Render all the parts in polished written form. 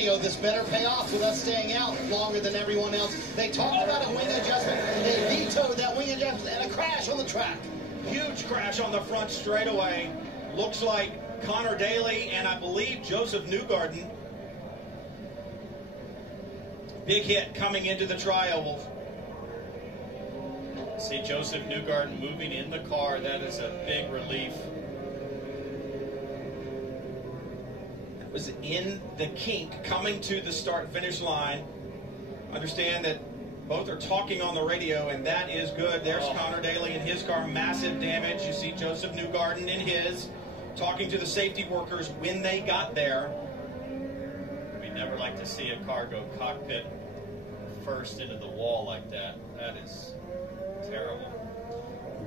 radio, this better pay off with us staying out longer than everyone else. They talked about a wing adjustment. They vetoed that wing adjustment and a crash on the track. Huge crash on the front straightaway. Looks like Connor Daly and I believe Joseph Newgarden. Big hit coming into the tri-oval. See Joseph Newgarden moving in the car. That is a big relief. That was in the kink coming to the start-finish line. Understand that both are talking on the radio, and that is good. There's Connor Daly in his car, massive damage. You see Joseph Newgarden in his, talking to the safety workers when they got there. We never like to see a car go cockpit first into the wall like that. That is terrible.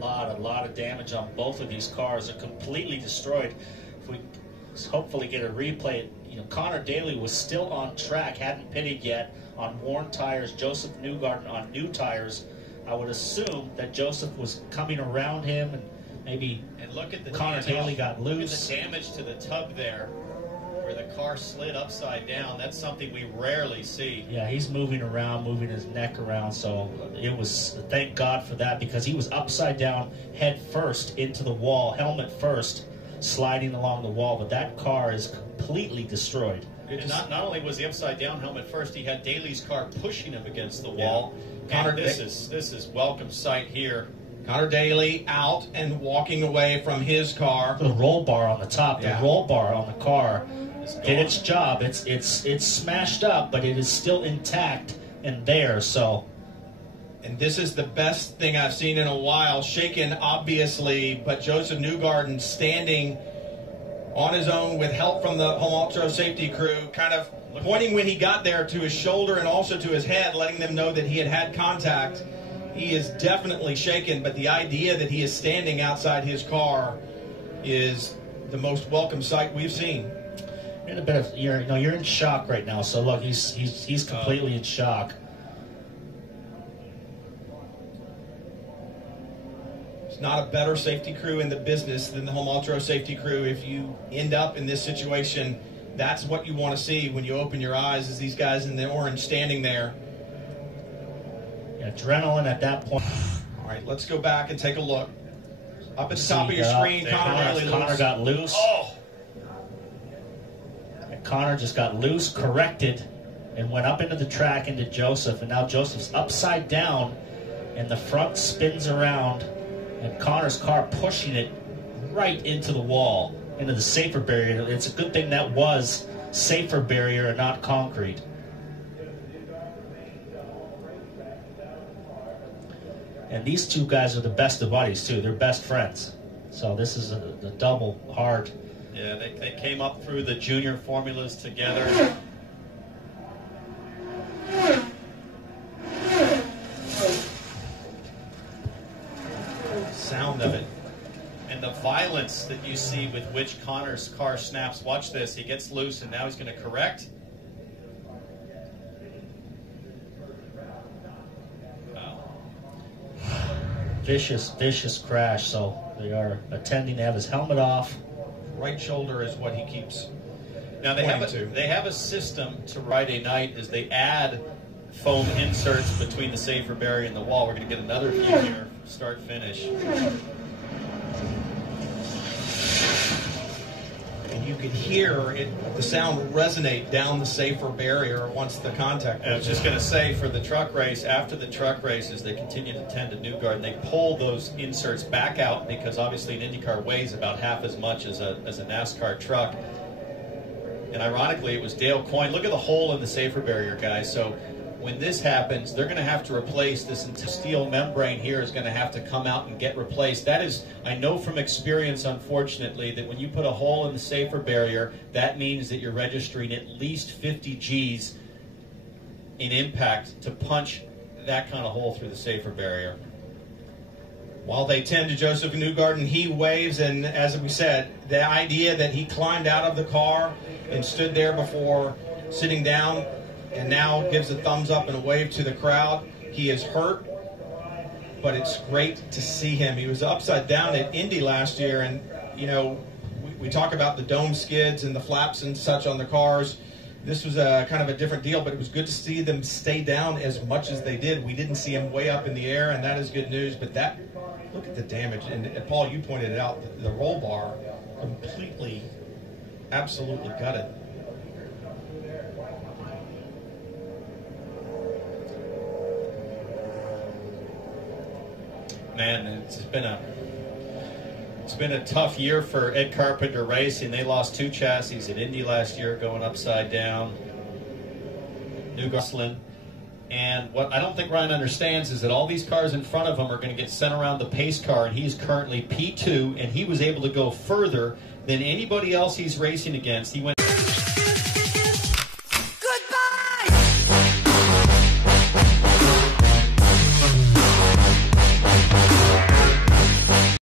A lot of damage on both of these cars. Are completely destroyed. If we hopefully get a replay, you know, Connor Daly was still on track, hadn't pitted yet on worn tires. Joseph Newgarden on new tires. I would assume that Joseph was coming around him, and maybe look at the Connor Daly got loose. Look at the damage to the tub there, where the car slid upside down. That's something we rarely see. Yeah, he's moving around, moving his neck around, so it was, thank God for that, because he was upside down, head first into the wall, helmet first, sliding along the wall, but that car is completely destroyed. And not only was he upside down, helmet first, he had Daly's car pushing him against the wall. Yeah. And this is welcome sight here. Connor Daly out and walking away from his car. The roll bar on the top, the roll bar on the car did its job. It's smashed up, but it is still intact and there. So, and this is the best thing I've seen in a while. Shaken, obviously, but Joseph Newgarden standing on his own with help from the Home Ultra safety crew, kind of pointing when he got there to his shoulder and also to his head, letting them know that he had had contact. He is definitely shaken, but the idea that he is standing outside his car is the most welcome sight we've seen. You're in a bit of, you're in shock right now. So look, he's completely in shock. There's not a better safety crew in the business than the Home Ultra safety crew. If you end up in this situation, that's what you want to see when you open your eyes, is these guys in the orange standing there. Adrenaline at that point. All right, let's go back and take a look. Up at the top of your screen, Connor got loose. Oh! And Connor just got loose, corrected, and went up into the track into Joseph. And now Joseph's upside down, and the front spins around, and Connor's car pushing it right into the wall, into the safer barrier. It's a good thing that was safer barrier and not concrete. And these two guys are the best of buddies, too. They're best friends. So this is a double hard. Yeah, they came up through the junior formulas together. Sound of it. And the violence that you see with which Connor's car snaps. Watch this. He gets loose, and now he's going to correct. Vicious crash. So they are attending to have his helmet off. Right shoulder is what he keeps. Now they have a system to ride a night as they add foam inserts between the safer barrier and the wall. We're going to get another view here, start finish. And you could hear it, the sound resonate down the safer barrier once the contact. I was just going to say, for the truck race, after the truck races, they continue to tend to Newgarden. They pull those inserts back out because obviously an IndyCar weighs about half as much as a NASCAR truck. And ironically, it was Dale Coyne. Look at the hole in the safer barrier, guys. So when this happens, they're going to have to replace this steel membrane here is going to have to come out and get replaced. That is, I know from experience, unfortunately, that when you put a hole in the safer barrier, that means that you're registering at least 50 G's in impact to punch that kind of hole through the safer barrier. While they tend to Joseph Newgarden, he waves, and as we said, the idea that he climbed out of the car and stood there before sitting down and now gives a thumbs up and a wave to the crowd. He is hurt, but it's great to see him. He was upside down at Indy last year, and, you know, we talk about the dome skids and the flaps and such on the cars. This was a kind of a different deal, but it was good to see them stay down as much as they did. We didn't see them way up in the air, and that is good news. But that, look at the damage. And Paul, you pointed it out, the roll bar completely, absolutely gutted. Man, it's been a tough year for Ed Carpenter Racing. They lost 2 chassis at Indy last year, going upside down. New Gosselin. And what I don't think Ryan understands is that all these cars in front of him are going to get sent around the pace car, and he's currently P2, and he was able to go further than anybody else he's racing against. He went